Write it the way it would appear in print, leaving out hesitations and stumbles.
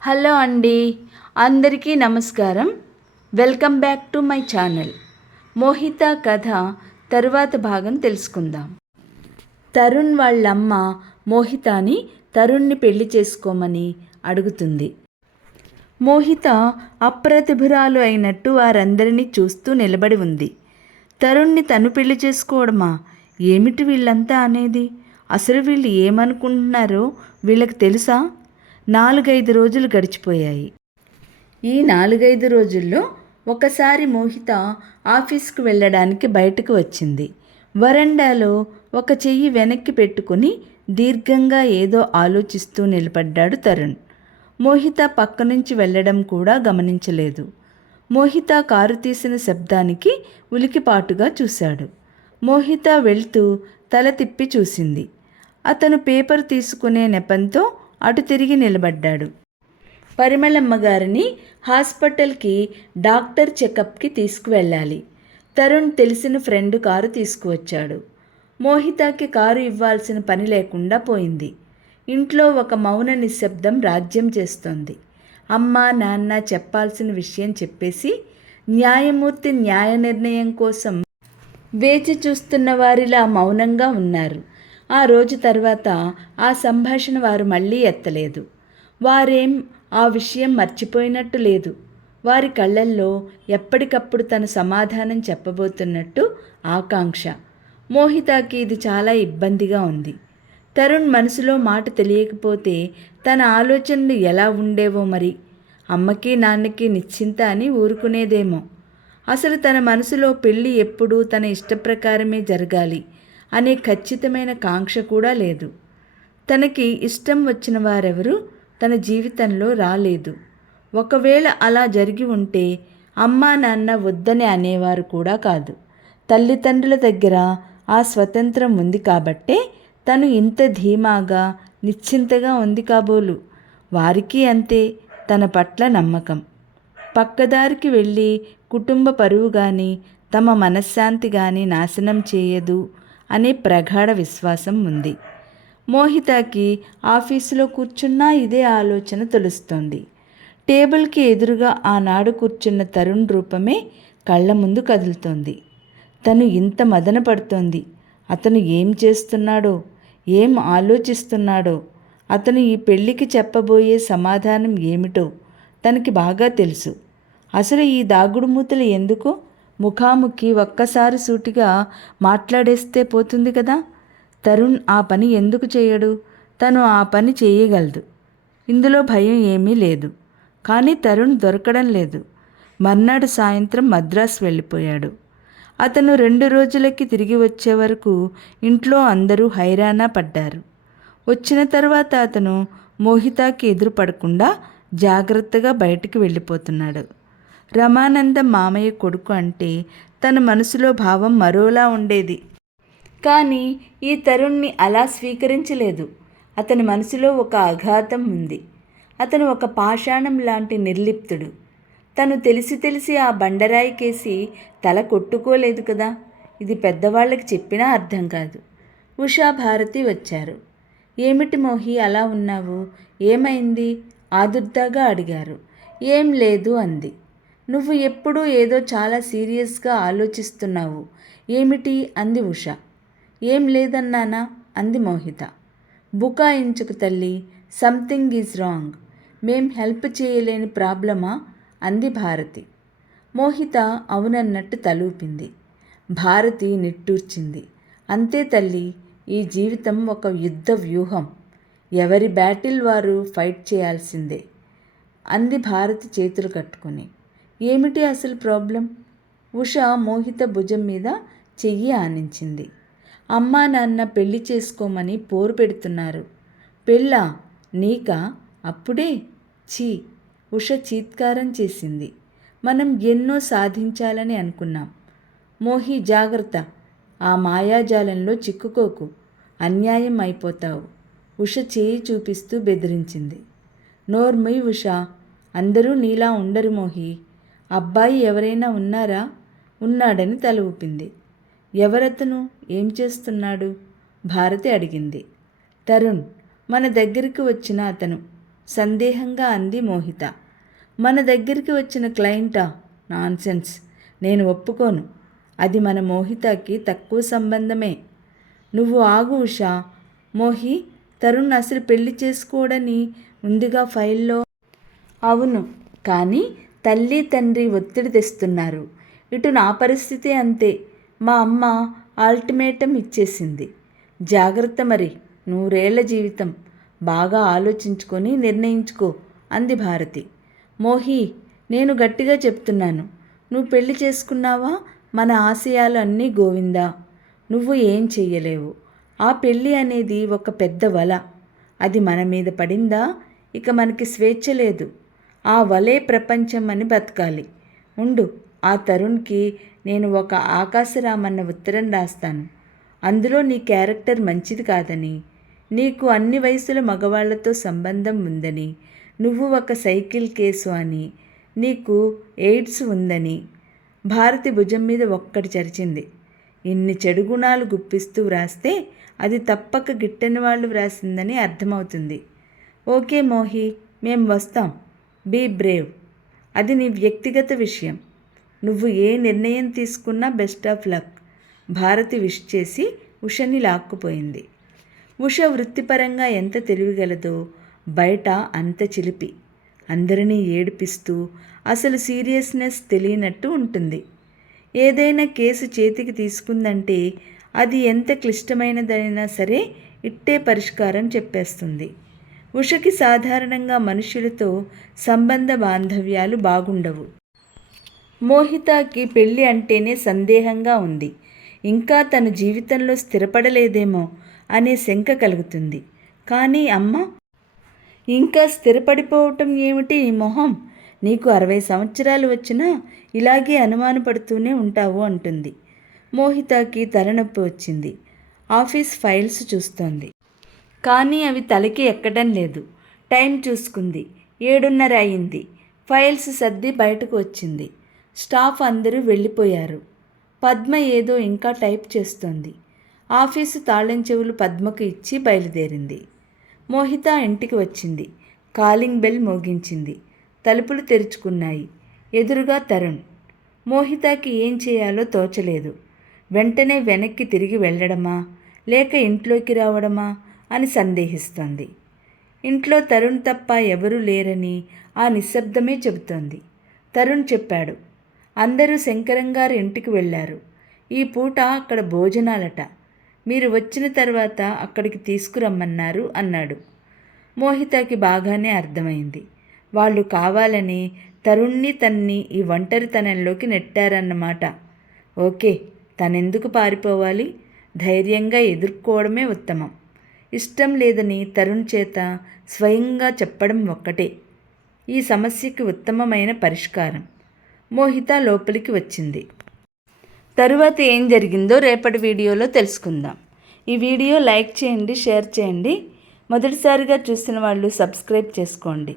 Hello అండి, అందరికీ నమస్కారం. Welcome back to my channel. Mohita కథ తరువాత భాగం తెలుసుకుందాం. తరుణ్ వాళ్ళమ్మ మోహితాని తరుణ్ని పెళ్లి చేసుకోమని అడుగుతుంది. మోహిత అప్రతిభురాలు అయినట్టు వారందరినీ చూస్తూ నిలబడి ఉంది. తరుణ్ని తను పెళ్లి చేసుకోవడమా? ఏమిటి వీళ్ళంతా అనేది? అసలు వీళ్ళు ఏమనుకుంటున్నారో వీళ్ళకి తెలుసా? 4-5 రోజులు గడిచిపోయాయి. ఈ 4-5 రోజుల్లో ఒకసారి మోహిత ఆఫీస్కు వెళ్ళడానికి బయటకు వచ్చింది. వరండాలో ఒక చెయ్యి వెనక్కి పెట్టుకుని దీర్ఘంగా ఏదో ఆలోచిస్తూ నిలబడ్డాడు తరుణ్. మోహిత పక్క నుంచి వెళ్ళడం కూడా గమనించలేదు. మోహిత కారు తీసిన శబ్దానికి ఉలికిపాటుగా చూశాడు. మోహిత వెళ్తూ తల తిప్పి చూసింది. అతను పేపర్ తీసుకునే నెపంతో అటు తిరిగి నిలబడ్డాడు. పరిమళమ్మ గారిని హాస్పిటల్కి డాక్టర్ చెకప్కి తీసుకువెళ్ళాలి. తరుణ్ తెలిసిన ఫ్రెండ్ కారు తీసుకువచ్చాడు. మోహితకి కారు ఇవ్వాల్సిన పని లేకుండా పోయింది. ఇంట్లో ఒక మౌన నిశ్శబ్దం రాజ్యం చేస్తోంది. అమ్మ నాన్న చెప్పాల్సిన విషయం చెప్పేసి న్యాయమూర్తి న్యాయ నిర్ణయం కోసం వేచి చూస్తున్న వారిలా మౌనంగా ఉన్నారు. ఆ రోజు తర్వాత ఆ సంభాషణ వారు మళ్ళీ ఎత్తలేదు. వారేం ఆ విషయం మర్చిపోయినట్టు లేదు. వారి కళ్ళల్లో ఎప్పటికప్పుడు తను సమాధానం చెప్పబోతున్నట్టు ఆకాంక్ష. మోహితకి ఇది చాలా ఇబ్బందిగా ఉంది. తరుణ్ మనసులో మాట తెలియకపోతే తన ఆలోచనలు ఎలా ఉండేవో మరి. అమ్మకి నాన్నకి నిశ్చింత అని ఊరుకునేదేమో. అసలు తన మనసులో పెళ్ళి ఎప్పుడూ తన ఇష్టప్రకారమే జరగాలి అనే ఖచ్చితమైన కాంక్ష కూడా లేదు. తనకి ఇష్టం వచ్చిన వారెవరూ తన జీవితంలో రాలేదు. ఒకవేళ అలా జరిగి ఉంటే అమ్మా నాన్న వద్దని అనేవారు కూడా కాదు. తల్లిదండ్రుల దగ్గర ఆ స్వతంత్రం ఉంది కాబట్టే తను ఇంత ధీమాగా నిశ్చింతగా ఉంది కాబోలు. వారికి అంతే తన పట్ల నమ్మకం. పక్కదారికి వెళ్ళి కుటుంబ పరువు కానీ తమ మనశ్శాంతి కానీ నాశనం చేయదు అనే ప్రగాఢ విశ్వాసం ఉంది. మోహితకి ఆఫీసులో కూర్చున్నా ఇదే ఆలోచన తెలుస్తోంది. టేబుల్కి ఎదురుగా ఆనాడు కూర్చున్న తరుణ్ రూపమే కళ్ళ ముందు కదులుతోంది. తను ఇంత మదన పడుతోంది. అతను ఏం చేస్తున్నాడో, ఏం ఆలోచిస్తున్నాడో, అతను ఈ పెళ్ళికి చెప్పబోయే సమాధానం ఏమిటో తనకి బాగా తెలుసు. అసలు ఈ దాగుడుమూతలు ఎందుకు? ముఖాముఖి ఒక్కసారి సూటిగా మాట్లాడేస్తే పోతుంది కదా. తరుణ్ ఆ పని ఎందుకు చేయడు? తను ఆ పని చేయగలదు. ఇందులో భయం ఏమీ లేదు. కానీ తరుణ్ దొరకడం లేదు. మర్నాడు సాయంత్రం మద్రాసు వెళ్ళిపోయాడు. అతను 2 రోజులకి తిరిగి వచ్చే వరకు ఇంట్లో అందరూ హైరానా పడ్డారు. వచ్చిన తర్వాత అతను మోహితకి ఎదురు పడకుండా జాగ్రత్తగా బయటికి వెళ్ళిపోతున్నాడు. రమానందం మామయ్య కొడుకు అంటే తన మనసులో భావం మరోలా ఉండేది. కానీ ఈ తరుణ్ణి అలా స్వీకరించలేదు. అతని మనసులో ఒక అఘాతం ఉంది. అతను ఒక పాషాణం లాంటి నిర్లిప్తుడు. తను తెలిసి ఆ బండరాయి కేసి తల కొట్టుకోలేదు కదా. ఇది పెద్దవాళ్ళకి చెప్పినా అర్థం కాదు. ఉషా భారతి వచ్చారు. ఏమిటి మోహి అలా ఉన్నావు? ఏమైంది? ఆదుర్దాగా అడిగారు. ఏం లేదు అంది. నువ్వు ఎప్పుడూ ఏదో చాలా సీరియస్గా ఆలోచిస్తున్నావు. ఏమిటి? అంది ఉష. ఏం లేదన్నానా అంది మోహిత. బుకాయించుకు తల్లి, సంథింగ్ ఈజ్ రాంగ్. మేం హెల్ప్ చేయలేని ప్రాబ్లమా? అంది భారతి. మోహిత అవునన్నట్టు తలూపింది. భారతి నిట్టూర్చింది. అంతే తల్లి, ఈ జీవితం ఒక యుద్ధ వ్యూహం. ఎవరి బ్యాటిల్ వారు ఫైట్ చేయాల్సిందే అంది భారతి చేతులు కట్టుకుని. ఏమిటి అసలు ప్రాబ్లం? ఉష మోహిత భుజం మీద చెయ్యి ఆనించింది. అమ్మా నాన్న పెళ్లి చేసుకోమని పోరు పెడుతున్నారు. పెళ్ళా? నీకా? అప్పుడే? ఛీ! ఉష చీత్కారం చేసింది. మనం ఎన్నో సాధించాలని అనుకున్నాం. మోహి జాగ్రత్త, ఆ మాయాజాలంలో చిక్కుకోకు, అన్యాయం అయిపోతావు. ఉష చేయి చూపిస్తూ బెదిరించింది. నోర్మయ్ ఉష, అందరూ నీలా ఉండరు మోహి. అబ్బాయి ఎవరైనా ఉన్నారా? ఉన్నాడని తల ఊపింది. ఎవరతను? ఏం చేస్తున్నాడు? భారతి అడిగింది. తరుణ్, మన దగ్గరికి వచ్చిన అతను. సందేహంగా అంది మోహిత. మన దగ్గరికి వచ్చిన క్లయింటా? నాన్సెన్స్, నేను ఒప్పుకోను. అది మన మోహితకి తక్కువ సంబంధమే. నువ్వు ఆగు ఉషా. మోహి, తరుణ్ అసలు పెళ్లి చేసుకోడని ఉందిగా ఫైల్లో. అవును, కానీ తల్లి తండ్రి ఒత్తిడి తెస్తున్నారు. ఇటు నా పరిస్థితి అంతే. మా అమ్మ అల్టిమేటం ఇచ్చేసింది. జాగ్రత్త మరి, 100 ఏళ్ల జీవితం. బాగా ఆలోచించుకొని నిర్ణయించుకో అంది భారతి. మోహి, నేను గట్టిగా చెప్తున్నాను. నువ్వు పెళ్లి చేసుకున్నావా, మన ఆశయాలు అన్నీ గోవిందా. నువ్వు ఏం చెయ్యలేవు. ఆ పెళ్ళి అనేది ఒక పెద్ద వల. అది మన మీద పడిందా ఇక మనకి స్వేచ్ఛ లేదు. ఆ వలే ప్రపంచం అని బతకాలి. ఉండు, ఆ తరుణ్కి నేను ఒక ఆకాశరామన్న ఉత్తరం రాస్తాను. అందులో నీ క్యారెక్టర్ మంచిది కాదని, నీకు అన్ని వయసుల మగవాళ్లతో సంబంధం ఉందని, నువ్వు ఒక సైకిల్ కేసు అని, నీకు ఎయిడ్స్ ఉందని. భారతి భుజం మీద ఒక్కటి చరిచింది. ఇన్ని చెడు గుణాలు గుప్పిస్తూ వ్రాస్తే అది తప్పక గిట్టని వాళ్ళు వ్రాసిందని అర్థమవుతుంది. ఓకే మోహి, మేం వస్తాం. Be brave. అది నీ వ్యక్తిగత విషయం. నువ్వు ఏ నిర్ణయం తీసుకున్నా best of luck. Bharathi wish చేసి ఉషని లాక్కుపోయింది. ఉష వృత్తిపరంగా ఎంత తెలివిగలదో బయట అంత చిలిపి. అందరినీ ఏడిపిస్తూ అసలు సీరియస్నెస్ తెలియనట్టు ఉంటుంది. ఏదైనా కేసు చేతికి తీసుకుందంటే అది ఎంత క్లిష్టమైనదైనా సరే ఇట్టే పరిష్కారం చెప్పేస్తుంది. ఉషకి సాధారణంగా మనుషులతో సంబంధ బాంధవ్యాలు బాగుండవు. మోహితకి పెళ్ళి అంటేనే సందేహంగా ఉంది. ఇంకా తన జీవితంలో స్థిరపడలేదేమో అనే శంక కలుగుతుంది. కానీ అమ్మ, ఇంకా స్థిరపడిపోవటం ఏమిటి ఈ మొహం? నీకు 60 సంవత్సరాలు వచ్చినా ఇలాగే అనుమానపడుతూనే ఉంటావు అంటుంది. మోహితకి తలనొప్పి వచ్చింది. ఆఫీస్ ఫైల్స్ చూస్తోంది. కానీ అవి తలకి ఎక్కడం లేదు. టైం చూసుకుంది. 7:30 అయింది. ఫైల్స్ సర్ది బయటకు వచ్చింది. స్టాఫ్ అందరూ వెళ్ళిపోయారు. పద్మ ఏదో ఇంకా టైప్ చేస్తోంది. ఆఫీసు తాళం చెవులు పద్మకు ఇచ్చి బయలుదేరింది. మోహిత ఇంటికి వచ్చింది. కాలింగ్ బెల్ మోగించింది. తలుపులు తెరుచుకున్నాయి. ఎదురుగా తరుణ్. మోహితకి ఏం చేయాలో తోచలేదు. వెంటనే వెనక్కి తిరిగి వెళ్ళడమా లేక ఇంట్లోకి రావడమా అని సందేహిస్తోంది. ఇంట్లో తరుణ్ తప్ప ఎవరూ లేరని ఆ నిశ్శబ్దమే చెబుతోంది. తరుణ్ చెప్పాడు, అందరూ శంకరంగారు ఇంటికి వెళ్ళారు. ఈ పూట అక్కడ భోజనాలట. మీరు వచ్చిన తర్వాత అక్కడికి తీసుకురమ్మన్నారు అన్నాడు. మోహితకి బాగానే అర్థమైంది. వాళ్ళు కావాలని తరుణ్ని తన్ని ఈ ఒంటరితనంలోకి నెట్టారన్నమాట. ఓకే, తనెందుకు పారిపోవాలి? ధైర్యంగా ఎదుర్కోవడమే ఉత్తమం. ఇష్టం లేదని తరుణ్ చేత స్వయంగా చెప్పడం ఒక్కటే ఈ సమస్యకి ఉత్తమమైన పరిష్కారం. మోహిత లోపలికి వచ్చింది. తరువాత ఏం జరిగిందో రేపటి వీడియోలో తెలుసుకుందాం. ఈ వీడియో లైక్ చేయండి, షేర్ చేయండి. మొదటిసారిగా చూసిన వాళ్ళు సబ్స్క్రైబ్ చేసుకోండి.